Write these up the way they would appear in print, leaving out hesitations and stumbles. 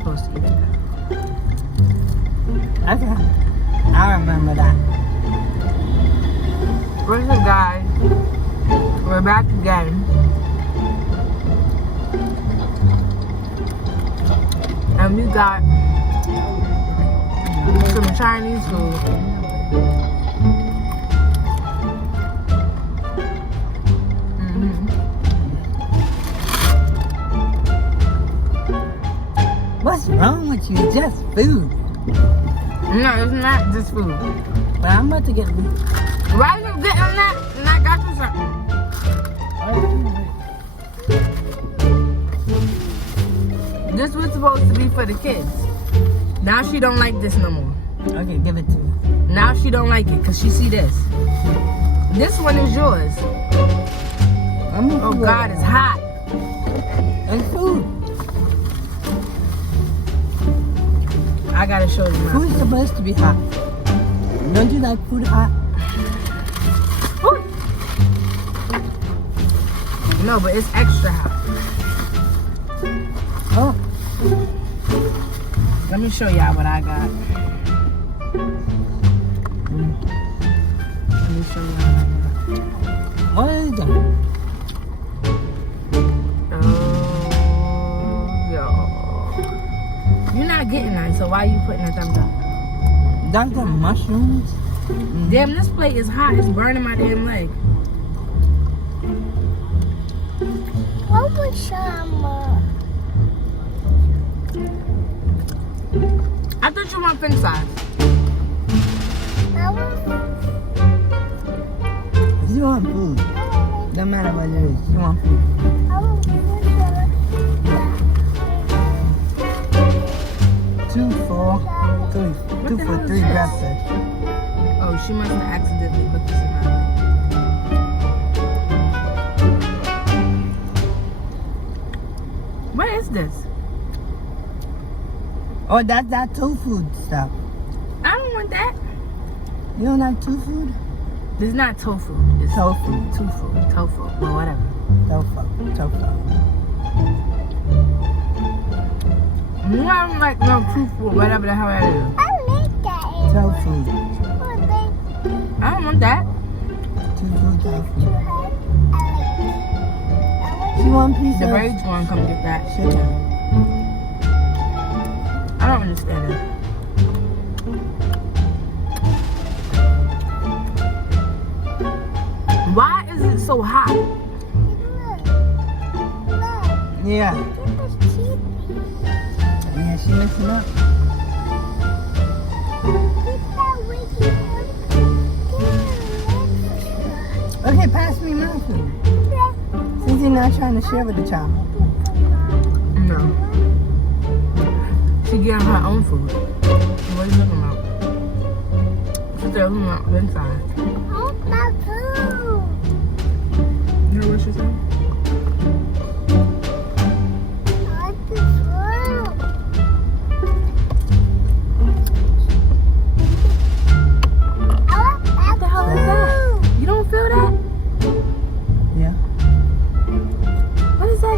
supposed to get that. Okay. I remember that. What's up, guys? We're back again. And we got some Chinese food. What's wrong with you? Just food. No, it's not just food. But I'm about to get food. Why you getting on that? And I got you something. This was supposed to be for the kids. Now she don't like this no more. Okay, give it to me. Now she don't like it because she see this. This one is yours. Oh God, it's hot. And food. I gotta show you my food. Food's supposed to be hot. Don't you like food hot? Ooh. No, but it's extra hot. Oh. Let me show y'all what I got. Let me show y'all what I got. What is that? You're not getting that, so why are you putting a thumbs up? That's the mushrooms. Damn, this plate is hot. It's burning my damn leg. What was some? I thought you want french fries. You want food. No matter what it is, you want food. 2 for 3. 2 for 3 breakfast. Oh, she must have accidentally put this in my mouth. What is this? Oh, that's that tofu stuff. I don't want that. You don't like tofu? This is not tofu. It's tofu. Tofu. Well, whatever. Tofu. I don't like no tofu, whatever the hell that is. I like that. Tofu. I don't want that. Tofu. You want a piece of? The rage one, come get that shit. I don't understand it. Why is it so hot? Yeah. Yeah, she messing up. Okay, pass me my food. Since you're not trying to share with the child. No. She getting her own food. What are you talking about? She's talking about inside. My food. You know what she said?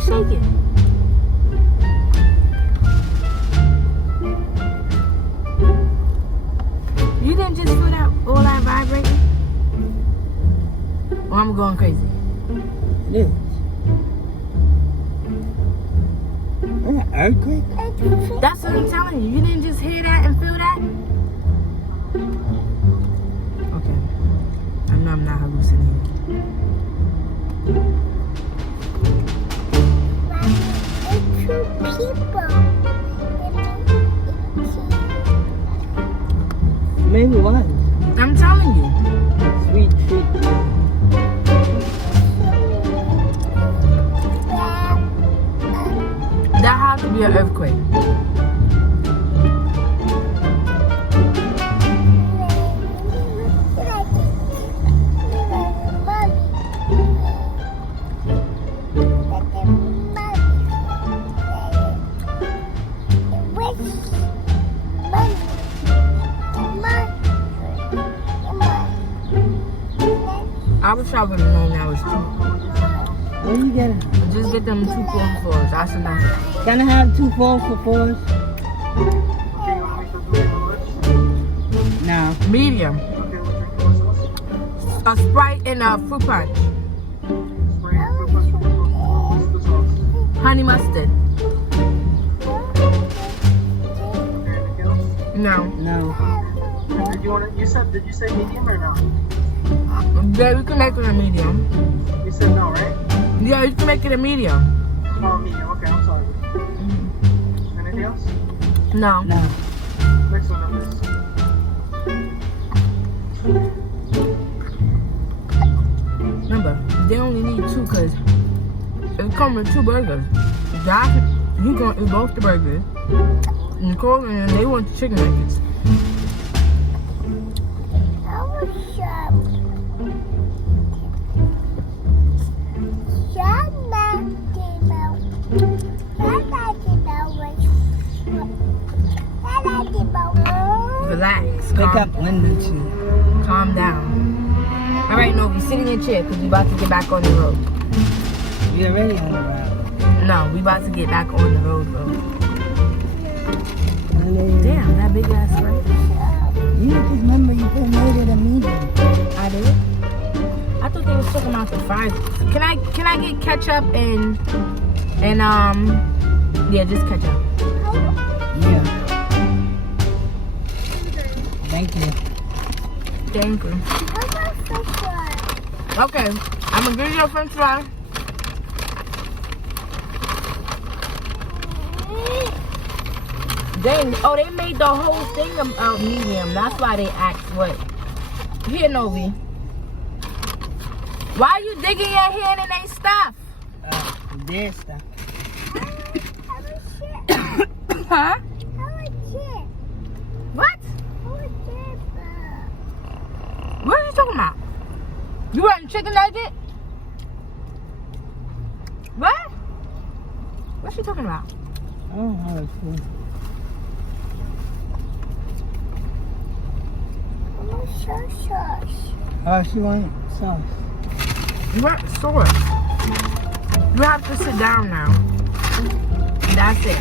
Shaking. You didn't just feel that all that vibrating? Or I'm going crazy? It is. An earthquake? That's what I'm telling you. You didn't just hear that and feel that? Okay. I know I'm not hallucinating. Maybe one. I'm telling you. Sweet treat. That has to be an earthquake. I wish I would have known that was true. What are you getting? Just get them 2 4 for 4s. That's enough. Can I have 2 4 for 4s? Okay, you want to make those medium or large? No. Medium. Okay, we'll drink the sauce. A Sprite and a fruit punch. Spray and fruit punch. What's the sauce? Honey mustard. Okay, anything else? No. No. Did you say medium or no? Yeah, we can make it a medium. You said no, right? Yeah, you can make it a medium. Oh, medium. Okay, I'm sorry. Anything else? No. No. Next one on this. Remember, they only need two because it comes with two burgers. Josh, he gonna eat both the burgers. Nicole and they want the chicken nuggets. Relax. Pick up Wendy too. Calm down. All right, no, we sit in your chair because we about to get back on the road. We already on the road. No, we about to get back on the road, bro. Hello. Damn, that big ass Sprite. You just remember you could have made it a medium. I did. I thought they was talking about the fries. Can I get ketchup and yeah, just ketchup. Yeah. Thank you. Thank you. Okay, I'm gonna give you a French fry. They made the whole thing of medium. That's why they asked what. Here, Novi. Why are you digging your hand in their stuff? Their stuff. Huh? What? What are you talking about? You want chicken nugget? What? What's she talking about? I don't know how it's cool. Oh, she wanted sauce. You want sauce? You have to sit down now. That's it.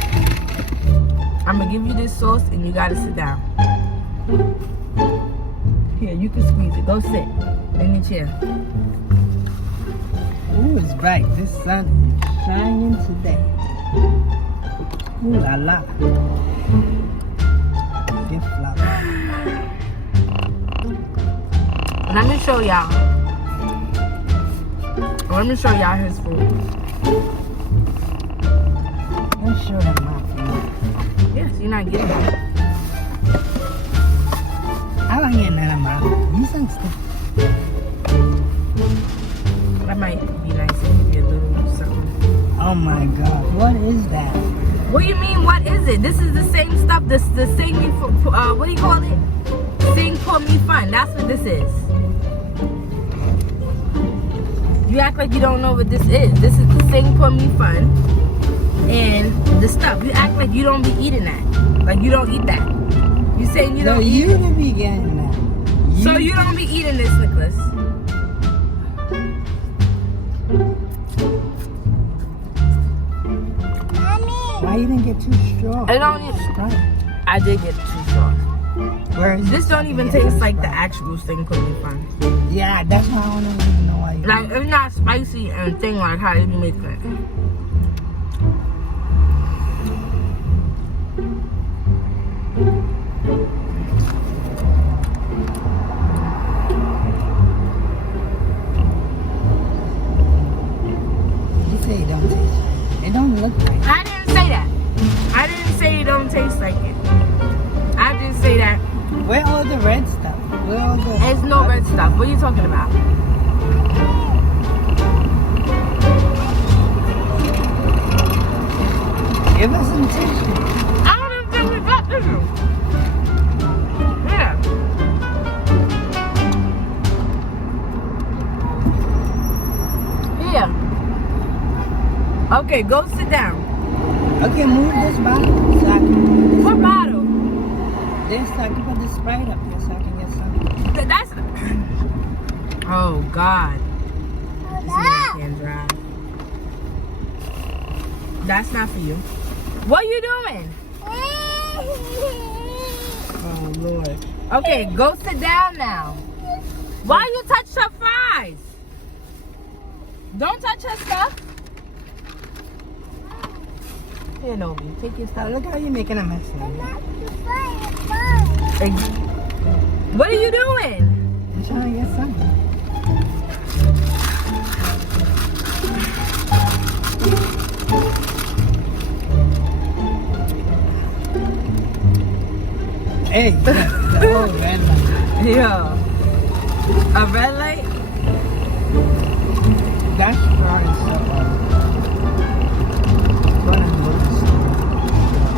I'm gonna give you this sauce and you gotta sit down. Here, you can squeeze it. Go sit in your chair. Ooh, it's bright. This sun is shining today. Ooh la la. Gift flower. Let me show y'all. Let me show y'all his food. I'm sure I'm not food. Yes, you're not getting it. I don't get none of my food. You some stuff. That might be nice to give you a little something. Oh my god, what is that? What do you mean, what is it? This is the same stuff, the Sing Me, what do you call it? Sing For Me Fun. That's what this is. You act like you don't know what this is. This is the Sing For Me Fun. And the stuff. You act like you don't be eating that. Like you don't eat that. You saying you don't eat you it. to be getting that. So you don't be eating this, Nicholas. Why you didn't get 2 straws? I don't even. Sprite. I did get 2 straws. Where is This don't even taste like the actual Sing For Me Fun. Yeah, that's why I don't even know why you. Like it's not spicy and thing like how they be making it. You say it don't taste right. It don't look right. I didn't say that. I didn't say it don't taste like it. I just say that Where all the red stuff? Where all the? there's no red stuff. What are you talking about? Give us some tissue. I don't even think we got tissue. Yeah. Here. Okay, go sit down. Okay, move this bottle so I can. What bottle? This so I can put the Sprite up here so I can get some. That's. Oh God. This man can't drive. That's not for you. What are you doing? Oh, Lord. Okay, go sit down now. Why you touch her fries? Don't touch her stuff. Here, Novi, take your Oh, stuff. look how you're making a mess now. What are you doing? I'm trying to get something. Hey, the whole red light. Yeah. A red light? That's probably so running with the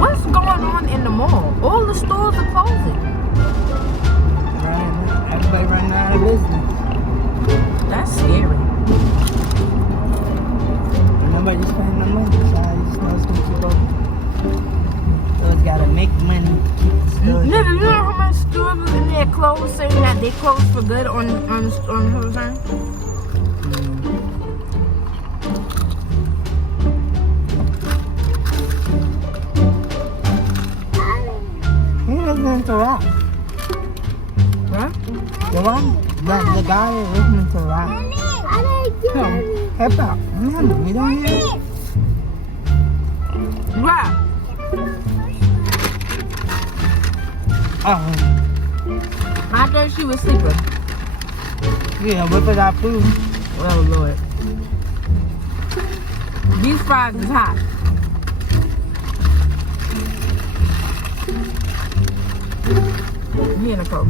What's going on in the mall? All the stores are closing. Right, everybody running out of business. That's scary. Nobody's spending no money, so I just know it's gonna keep open. Stores gotta make money to keep the stores. Nigga, you know how much stores was in there closed saying that they closed for good on her return? He listening to rap. What? The one, the guy is listening to rap. Come, hip hop. Remember, we don't hear it. What? Oh, I thought she was sleeping. yeah, whip it out food. Oh, Lord. These fries is hot. Here in a Coke.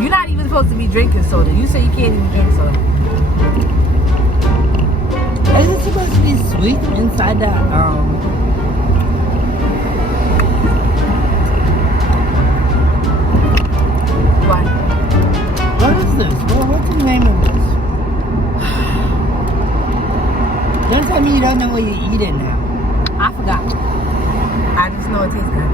You're not even supposed to be drinking soda. You say you can't even drink soda. Is it supposed to be sweet inside that, What? what is this? What's the name of this? Don't tell me you don't know what you're eating now. I forgot. I just know it tastes good.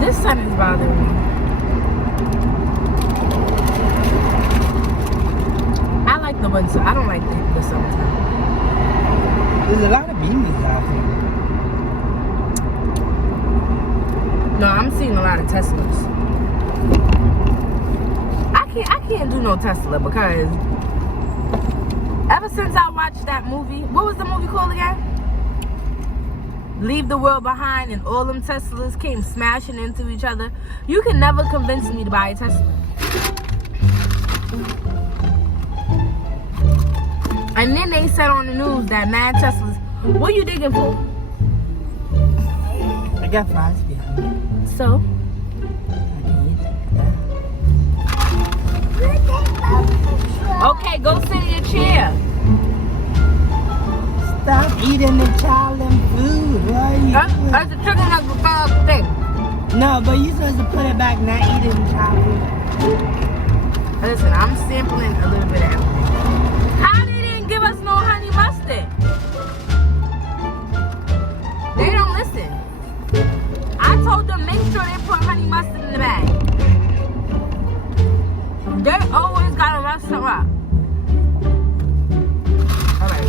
This sun is bothering me. I like the winter. I don't like the summertime. There's a lot of beanies out here. No, I'm seeing a lot of Teslas. I can't do no Tesla because ever since I watched that movie, what was the movie called again? Leave the World Behind, and all them Teslas came smashing into each other. You can never convince me to buy a Tesla. And then they said on the news that mad Teslas, what are you digging for? I got fries behind me. So? I can eat that. Okay, go sit in your chair. Stop eating the child and food. What are you doing? That's the chicken nugget without the thing. No, but you're supposed to put it back, not eating the child food. Listen, I'm sampling a little bit of everything. How they didn't give us no honey mustard? They don't listen. I told them make sure they put honey mustard in the bag. They always gotta rush her up. Alright.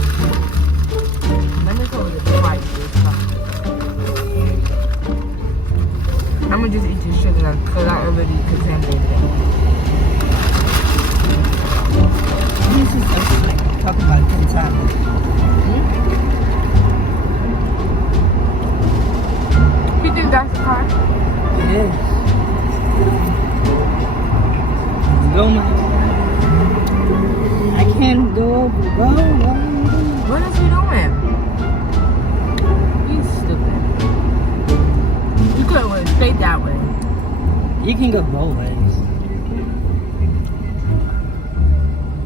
Let me close it before I eat this stuff. I'm gonna just eat this sugar because I already contaminated it. This is just like talking about 10 times. You think that's the car? It is. Go, man. I can't go over. Go. What is he doing? He's stupid. You could have went straight that way. You can go both ways.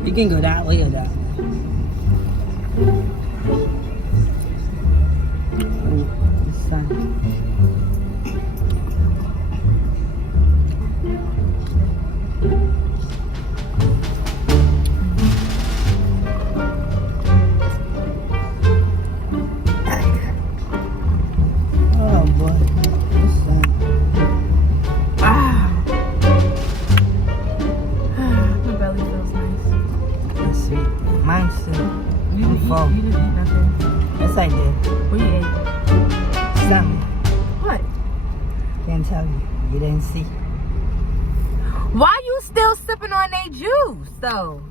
You can go that way or that way. Oh, the sun. full. You didn't eat nothing. Yes, I did. What you ate? Something. What? Can't tell you. You didn't see. Why you still sipping on their juice, though?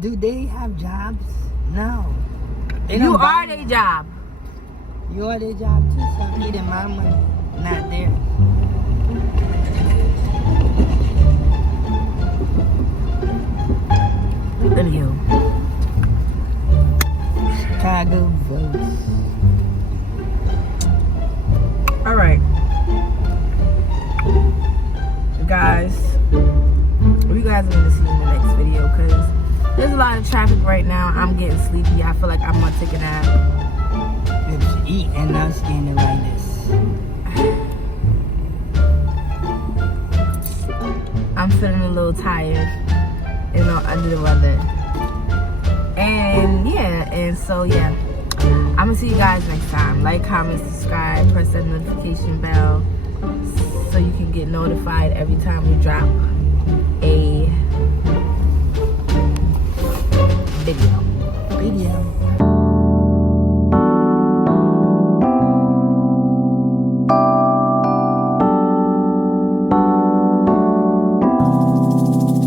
Do they have jobs? No. They You don't are buy their them. job. You are their job too, so I'm eating my money, not theirs. Anywho. Chicago votes. All right. Guys, you guys are going to see in the next video because there's a lot of traffic right now. I'm getting sleepy. I feel like I'm going to take a nap. Bitch, eat and now standing like this. I'm feeling a little tired, you know, under the weather. And yeah, and so yeah, I'm gonna see you guys next time. Like, comment, subscribe, press that notification bell so you can get notified every time we drop a video.